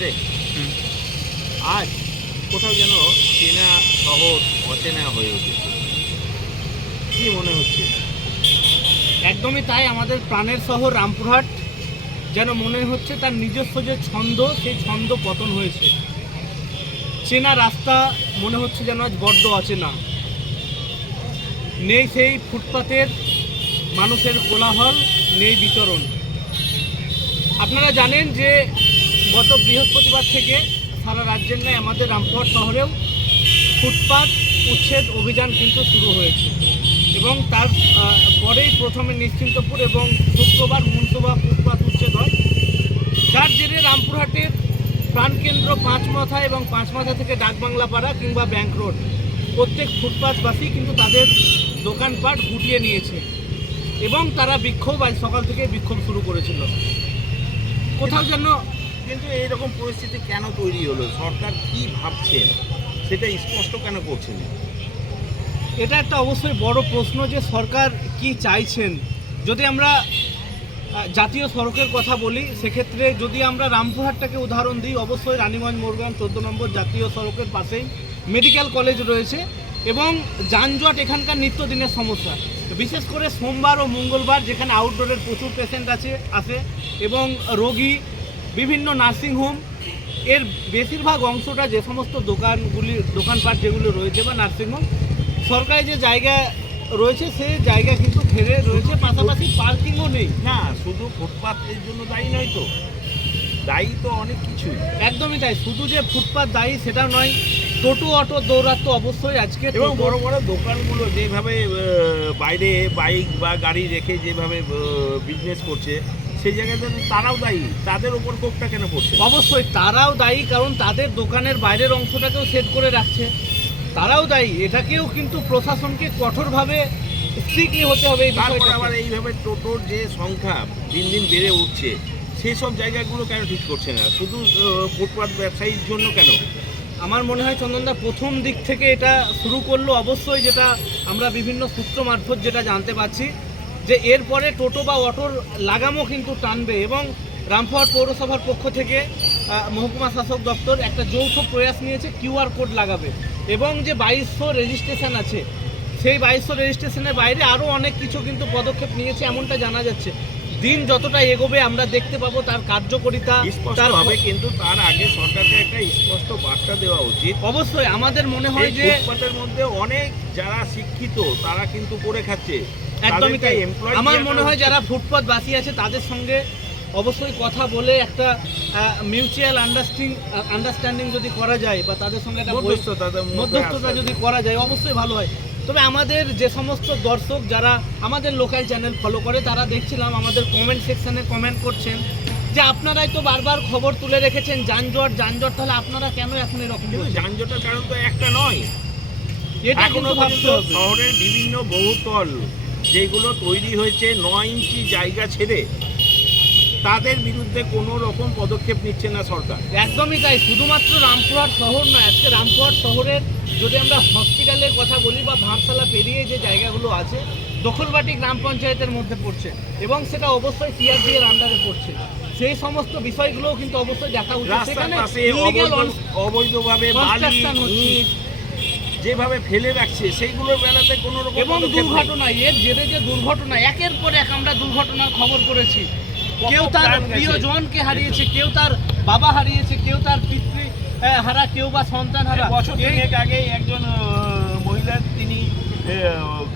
রে আজ কোথাও যেন চেনা শহর অচেনা হয়ে উঠেছে। কি মনে হচ্ছে? একদমই তাই আমাদের প্রাণের শহর রামপুরহাট। যেন মনে হচ্ছে তার নিজস্ব যে ছন্দ সেই ছন্দ পতন হয়েছে। চেনা রাস্তা মনে হচ্ছে যেন আজ বড্ড অচেনা। নেই সেই ফুটপাতের মানুষের কোলাহল নেই বিচরণ। আপনারা জানেন যে গত বৃহস্পতিবার থেকে সারা রাজ্যের ন্যায় আমাদের রামপুরহাট শহরেও ফুটপাত উচ্ছেদ অভিযান কিন্তু শুরু হয়েছে। এবং তার পরেই প্রথমে নিশ্চিন্তপুর এবং শুক্রবার মনসুবা ফুটপাত উচ্ছেদ হয়। যার জেরে রামপুরহাটের প্রাণকেন্দ্র পাঁচমাথা এবং পাঁচমাথা থেকে ডাকবাংলা পাড়া কিংবা ব্যাংক রোড প্রত্যেক ফুটপাতবাসী কিন্তু তাদের দোকানপাট গুটিয়ে নিয়েছে এবং তারা বিক্ষোভ আজ সকাল থেকে বিক্ষোভ শুরু করেছিল। কোথাও যেন কিন্তু এইরকম পরিস্থিতি কেন তৈরি হলো? সরকার কি ভাবছেন? সেটা স্পষ্ট কেন করছেন? এটা একটা অবশ্যই বড় প্রশ্ন যে সরকার কি চাইছেন। যদি আমরা জাতীয় সড়কের কথা বলি, সেক্ষেত্রে যদি আমরা রামপুরহাটটাকে উদাহরণ দিই, অবশ্যই রানীগঞ্জ, মোরগান, চোদ্দ নম্বর জাতীয় সড়কের পাশেই মেডিকেল কলেজ রয়েছে এবং যানজট এখানকার নিত্যদিনের সমস্যা। বিশেষ করে সোমবার ও মঙ্গলবার যেখানে আউটডোরের প্রচুর পেশেন্ট আছে আসে এবং রোগী বিভিন্ন নার্সিংহোম এর বেশিরভাগ অংশটা যে সমস্ত দোকানগুলি দোকানপাট যেগুলো রয়েছে বা নার্সিংহোম সরকারি যে জায়গা রয়েছে সেই জায়গা কিন্তু ঘেরে রয়েছে পাশাপাশি পার্কিংও নেই। না শুধু ফুটপাত এর জন্য দায়ী নয় তো। দায়ী তো অনেক কিছুই। একদমই তাই শুধু যে ফুটপাত দায়ী সেটা নয় টোটো অটো দৌড়াতো অবশ্যই আজকে এবং বড় বড় দোকানগুলো যেভাবে বাইরে বাইক বা গাড়ি রেখে যেভাবে বিজনেস করছে সেই জায়গাতে তারাও দায়ী। তাদের ওপর কোপটা কেন পড়ছে? অবশ্যই তারাও দায়ী কারণ তাদের দোকানের বাইরের অংশটাকেও সেট করে রাখছে। তারাও দায়ী এটাকেও কিন্তু প্রশাসনকে কঠোরভাবে স্ট্রিক্টলি হতে হবে এই তারপর। আবার এইভাবে টোটোর যে সংখ্যা দিন দিন বেড়ে উঠছে সেই সব জায়গাগুলো কেন ঠিক করছে না? শুধু ফুটপাত ব্যবসায়ীর জন্য কেন? আমার মনে হয় চন্দনদা প্রথম দিক থেকে এটা শুরু করল। অবশ্যই যেটা আমরা বিভিন্ন সূত্র মারফত যেটা জানতে পারছি যে এরপরে টোটো বা অটোর লাগামও কিন্তু টানবে এবং রামপুরহাট পৌরসভার পক্ষ থেকে মহকুমা শাসক দপ্তর একটা যৌথ প্রয়াস নিয়েছে কিউআর কোড লাগাবে। এবং যে বাইশশো রেজিস্ট্রেশন আছে সেই বাইশশো রেজিস্ট্রেশনের বাইরে আরও অনেক কিছু কিন্তু পদক্ষেপ নিয়েছে এমনটা জানা যাচ্ছে। দিন যতটা এগোবে আমরা দেখতে পাবো তার কার্যকরিতা তার হবে কিন্তু তার আগে সরকারকে একটা স্পষ্ট বার্তা দেওয়া উচিত। অবশ্যই আমাদের মনে হয় যে মধ্যে অনেক যারা শিক্ষিত তারা কিন্তু করে খাচ্ছে। একদমই তাই। আমার মনে হয় যারা ফুটপাত বাসী আছে তাদের সঙ্গে অবশ্যই কথা বলে একটা মিউচুয়াল আন্ডারস্ট্যান্ডিং আন্ডারস্ট্যান্ডিং যদি করা যায় বা তাদের সঙ্গে একটা মধ্যস্থতা যদি করা যায় অবশ্যই ভালো হয়। তবে আমাদের যে সমস্ত দর্শক যারা আমাদের লোকাল চ্যানেল ফলো করে তারা দেখছিলাম আমাদের কমেন্ট সেকশানে কমেন্ট করছেন যে আপনারাই তো বারবার খবর তুলে রেখেছেন যানজট যানজট তাহলে আপনারা কেন এখন এরকম যানজটের কারণ তো একটা নয়। এটা হবে। শহরের বিভিন্ন বহুতল যেগুলো তৈরি হয়েছে নয় ইঞ্চি জায়গা ছেড়ে তাদের বিরুদ্ধে কোনো রকম পদক্ষেপ নিচ্ছে না সরকার। একদমই তাই শুধুমাত্র রামপুরহাট শহর নয় আজকে রামপুরহাট শহরের যদি আমরা হসপিটালের কথা বলি বা ভাটতলা পেরিয়ে যে জায়গাগুলো আছে দখলবাটি গ্রাম পঞ্চায়েতের মধ্যে পড়ছে এবং সেটা অবশ্যই সিআরডি এর আন্ডারে পড়ছে। সেই সমস্ত বিষয়গুলোও কিন্তু অবশ্যই দেখা উচিত। সেখানে অবৈধভাবে বালি। ইট যেভাবে ফেলে রাখছে সেইগুলোর বেলাতে কোনো রকম এবং দুর্ঘটনা এর জেরে যে দুর্ঘটনা একের পর এক আমরা দুর্ঘটনার খবর করেছি। কেউ তার। প্রিয়জনকে হারিয়েছে কেউ তার বাবা হারিয়েছে কেউ তার পিতৃ হারা কেউ বা সন্তান হারা। বছর তিনেক আগে একজন মহিলা তিনি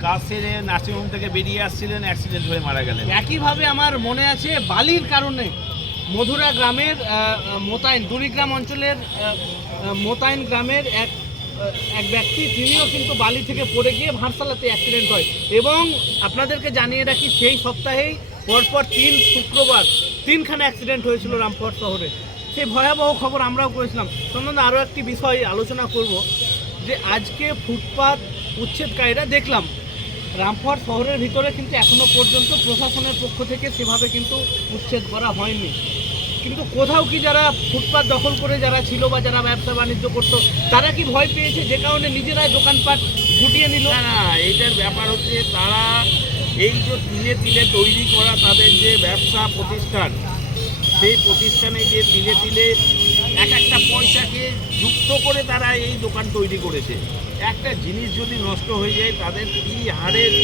কাজ সেরে নার্সিংহোম থেকে বেরিয়ে আসছিলেন অ্যাক্সিডেন্ট হয়ে মারা গেলেন। একইভাবে আমার মনে আছে বালির কারণে মধুরা গ্রামের মোতায়েন দুরিগ্রাম অঞ্চলের মোতায়েন গ্রামের এক এক ব্যক্তি তিনিও কিন্তু বালি থেকে পড়ে গিয়ে ভারসালাতে অ্যাক্সিডেন্ট হয়। এবং আপনাদেরকে জানিয়ে রাখি, সেই সপ্তাহেই পরপর তিন শুক্রবার তিনখানে অ্যাক্সিডেন্ট হয়েছিল রামপুরহাট শহরে। সেই ভয়াবহ খবর আমরাও করেছিলাম। সম্বন্ধে আরও একটি বিষয় আলোচনা করব, যে আজকে ফুটপাত উচ্ছেদকারীরা দেখলাম, রামপুরহাট শহরের ভিতরে কিন্তু এখনও পর্যন্ত প্রশাসনের পক্ষ থেকে সেভাবে কিন্তু উচ্ছেদ করা হয়নি। কিন্তু কোথাও কি যারা ফুটপাত দখল করে যারা ছিল বা যারা ব্যবসা বাণিজ্য করতো, তারা কি ভয় পেয়েছে যে কারণে নিজেরাই দোকানপাট গুটিয়ে নিল? না এইটার ব্যাপার হচ্ছে তারা এই যে তিলে তিলে তৈরি করা তাদের যে ব্যবসা প্রতিষ্ঠান, সেই প্রতিষ্ঠানে যে তিলে তিলে এক একটা পয়সাকে যুক্ত করে তারা এই দোকান তৈরি করেছে। একটা জিনিস যদি নষ্ট হয়ে যায়, তাদের কি হারের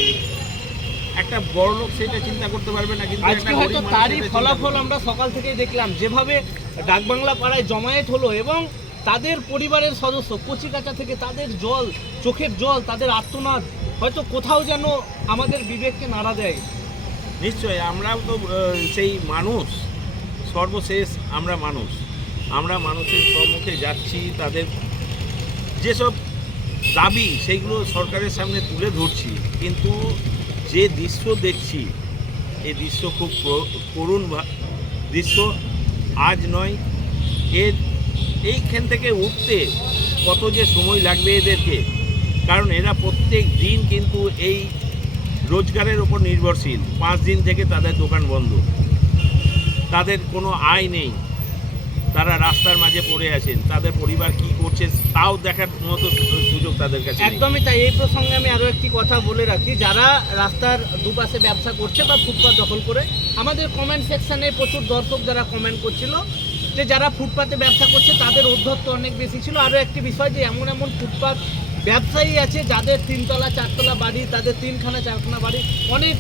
একটা বড় লোক সেটা চিন্তা করতে পারবে না কিন্তু আজকে হয়তো তারই ফলাফল আমরা সকাল থেকেই দেখলাম যেভাবে ডাকবাংলা পাড়ায় জমায়েত হলো এবং তাদের পরিবারের সদস্য কচিকাচা থেকে তাদের জল চোখের জল তাদের আত্মনাদ হয়তো কোথাও যেন আমাদের বিবেককে নাড়া দেয়। নিশ্চয়ই আমরাও তো সেই মানুষ সর্বশেষ আমরা মানুষ। আমরা মানুষের সম্মুখে যাচ্ছি তাদের যেসব দাবি সেইগুলো সরকারের সামনে তুলে ধরছি। কিন্তু যে দৃশ্য দেখছি, এই দৃশ্য খুব করুণ দৃশ্য। আজ নয় এর এইখান থেকে উঠতে কত যে সময় লাগবে এদেরকে। কারণ এরা প্রত্যেক দিন কিন্তু এই রোজগারের ওপর নির্ভরশীল। পাঁচ দিন থেকে তাদের দোকান বন্ধ। তাদের কোনো আয় নেই। তারা রাস্তার মাঝে পড়ে আছেন। তাদের পরিবার কি করছে, তাও দেখার মতো তাদের কাছে একদমই তাই, এই প্রসঙ্গে আমি আরও একটি কথা বলে রাখি। যারা রাস্তার দুপাশে ব্যবসা করছে বা ফুটপাত দখল করে, আমাদের কমেন্ট সেকশানে প্রচুর দর্শক যারা কমেন্ট করছিল যে যারা ফুটপাতে ব্যবসা করছে, তাদের অধ্যত্ত অনেক বেশি ছিল। আরও একটি বিষয় যে এমন এমন ফুটপাত ব্যবসায়ী আছে, যাদের তিনতলা, চারতলা বাড়ি, তাদের তিনখানা, চারখানা বাড়ি অনেক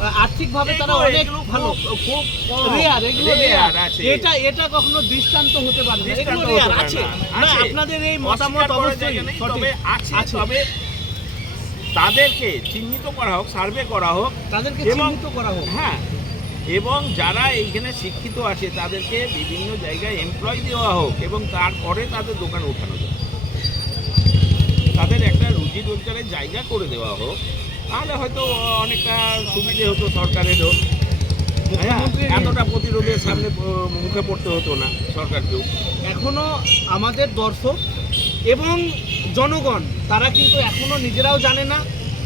আর্থিকভাবে তারা অনেক ভালো খুব- রেয়ার এগুলো রেয়ার। এটা এটা কখনো দৃষ্টান্ত হতে পারে না। এগুলো রেয়ার আছে। না। আপনাদের এই মতামত অবশ্যই তবে আছে। তবে তাদেরকে চিহ্নিত করা হোক সার্ভে করা হোক তাদেরকে চিহ্নিত করা হোক। হ্যাঁ এবং যারা এইখানে শিক্ষিত আছে তাদেরকে বিভিন্ন জায়গায় এমপ্লয় দেওয়া হোক এবং তারপরে তাদের দোকান উঠানো যায় তাদের একটা রুজি রোজগারের জায়গা করে দেওয়া হোক। তাহলে হয়তো অনেকটা সুবিধে হতো সরকারেরও। হ্যাঁ, এতটা প্রতিরোধের সামনে মুখে পড়তে হতো না সরকারকেও। এখনও আমাদের দর্শক এবং জনগণ তারা কিন্তু এখনও নিজেরাও জানে না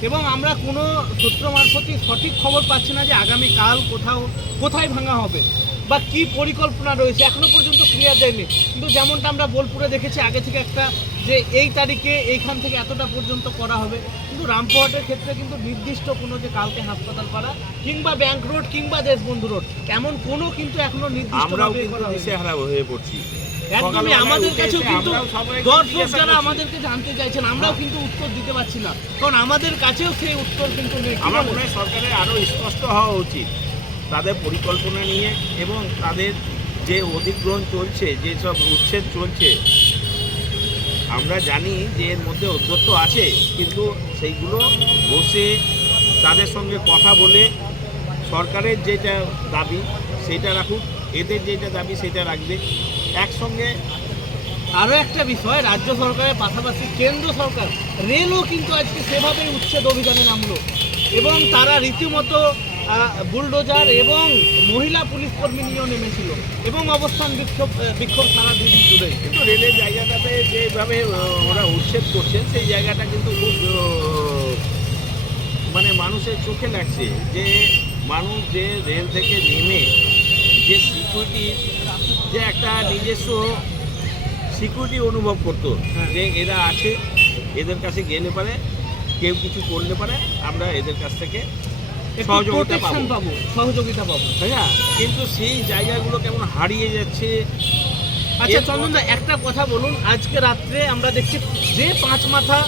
এবং আমরা কোনো সূত্র মারফতই সঠিক খবর পাচ্ছি না যে আগামী কাল কোথাও কোথায় ভাঙা হবে বা কি পরিকল্পনা রয়েছে। এখনও পর্যন্ত ক্লিয়ার দেয়নি। কিন্তু যেমনটা আমরা বোলপুরে দেখেছি আগে থেকে একটা যে এই তারিখে এইখান থেকে এতটা পর্যন্ত করা হবে। কিন্তু রামপুরহাটের ক্ষেত্রে কিন্তু নির্দিষ্ট কোনো যে কালকে হাসপাতাল পাড়া কিংবা ব্যাংক রোড কিংবা দেশবন্ধু রোড এমন কোনো কিন্তু এখনও নির্দিষ্ট আমরাও কিন্তু দিশেহারা হয়ে পড়ছি। একদমই আমাদের কাছেও কিন্তু দর্শক যারা আমাদেরকে জানতে চাইছেন আমরাও কিন্তু উত্তর দিতে পারছি না। কারণ আমাদের কাছেও সেই উত্তর কিন্তু নেই। আমার মনে হয় সরকারের আরও স্পষ্ট হওয়া উচিত। তাদের পরিকল্পনা নিয়ে এবং তাদের যে অধিগ্রহণ চলছে যেসব উচ্ছেদ চলছে আমরা জানি যে এর মধ্যে অধ্যত্ত আছে, কিন্তু সেইগুলো বসে তাদের সঙ্গে কথা বলে সরকারের যেটা দাবি সেটা রাখুক, এদের যেটা দাবি সেটা রাখবে। একসঙ্গে আরও একটা বিষয়, রাজ্য সরকারের পাশাপাশি কেন্দ্র সরকার, রেলও কিন্তু আজকে সেভাবেই উচ্ছেদ অভিযানে নামলো। এবং তারা রীতিমতো বুলডোজার এবং মহিলা পুলিশ কর্মী নিয়েও নেমেছিল এবং অবস্থান বিক্ষোভ বিক্ষোভ সারা দিন জুড়ে কিন্তু রেলের জায়গাটাতে যেভাবে ওরা উচ্ছেদ করছেন সেই জায়গাটা কিন্তু খুব মানে মানুষের চোখে লাগছে যে মানুষ যে রেল থেকে নেমে যে সিকিউরিটি যে একটা নিজস্ব সিকিউরিটি অনুভব করতো হ্যাঁ। যে এরা আছে এদের কাছে গেলে পারে কেউ কিছু করলে পারে আমরা এদের কাছ থেকে সহযোগিতা পাবো। পাবো সহযোগিতা পাবো কিন্তু সেই জায়গাগুলো কেমন হারিয়ে যাচ্ছে? আচ্ছা চন্দনদা একটা কথা বলুন আজকে রাত্রে আমরা দেখছি যে পাঁচ মাথা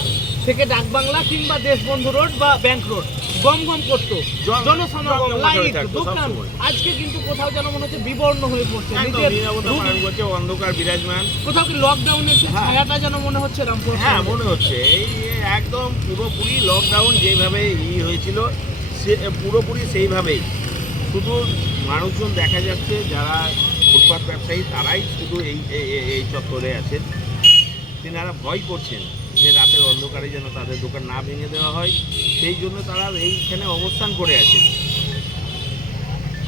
থেকে ডাকবাংলা কিংবা দেশবন্ধু রোড বা ব্যাংক রোড গম গম করতো জনসমাগম লাইট দোকান। আজকে কিন্তু কোথাও যেন মনে হচ্ছে বিবর্ণ হয়ে পড়ছে নিজের অন্ধকার বিরাজমান। কোথাও কি লকডাউনের হ্যাঁ। ছায়াটা যেন মনে হচ্ছে রামপুর হ্যাঁ মনে হচ্ছে। এই একদম পুরোপুরি লকডাউন যেভাবে ই হয়েছিল সে পুরোপুরি সেইভাবেই। শুধু মানুষজন দেখা যাচ্ছে যারা ফুটপাত ব্যবসায়ী তারাই শুধু এই এই- চত্বরে আছেন। তেনারা ভয় করছেন যে রাতের অন্ধকারে যেন তাদের দোকান না ভেঙে দেওয়া হয়। সেই জন্য তারা এইখানে অবস্থান করে আছেন।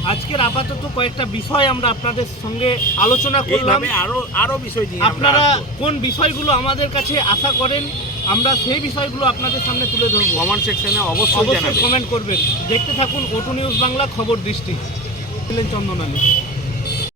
আজকের আপাতত কয়েকটা বিষয় আমরা আপনাদের সঙ্গে আলোচনা করলাম। আরও আরও বিষয় নিয়ে আপনারা কোন বিষয়গুলো আমাদের কাছে আশা করেন আমরা সেই বিষয়গুলো আপনাদের সামনে তুলে ধরবো। কমেন্ট সেকশনে অবশ্যই অবশ্যই জানাবেন। কমেন্ট করবেন। দেখতে থাকুন ওটু নিউজ বাংলা খবর দৃষ্টি। ছিলেন চন্দনানী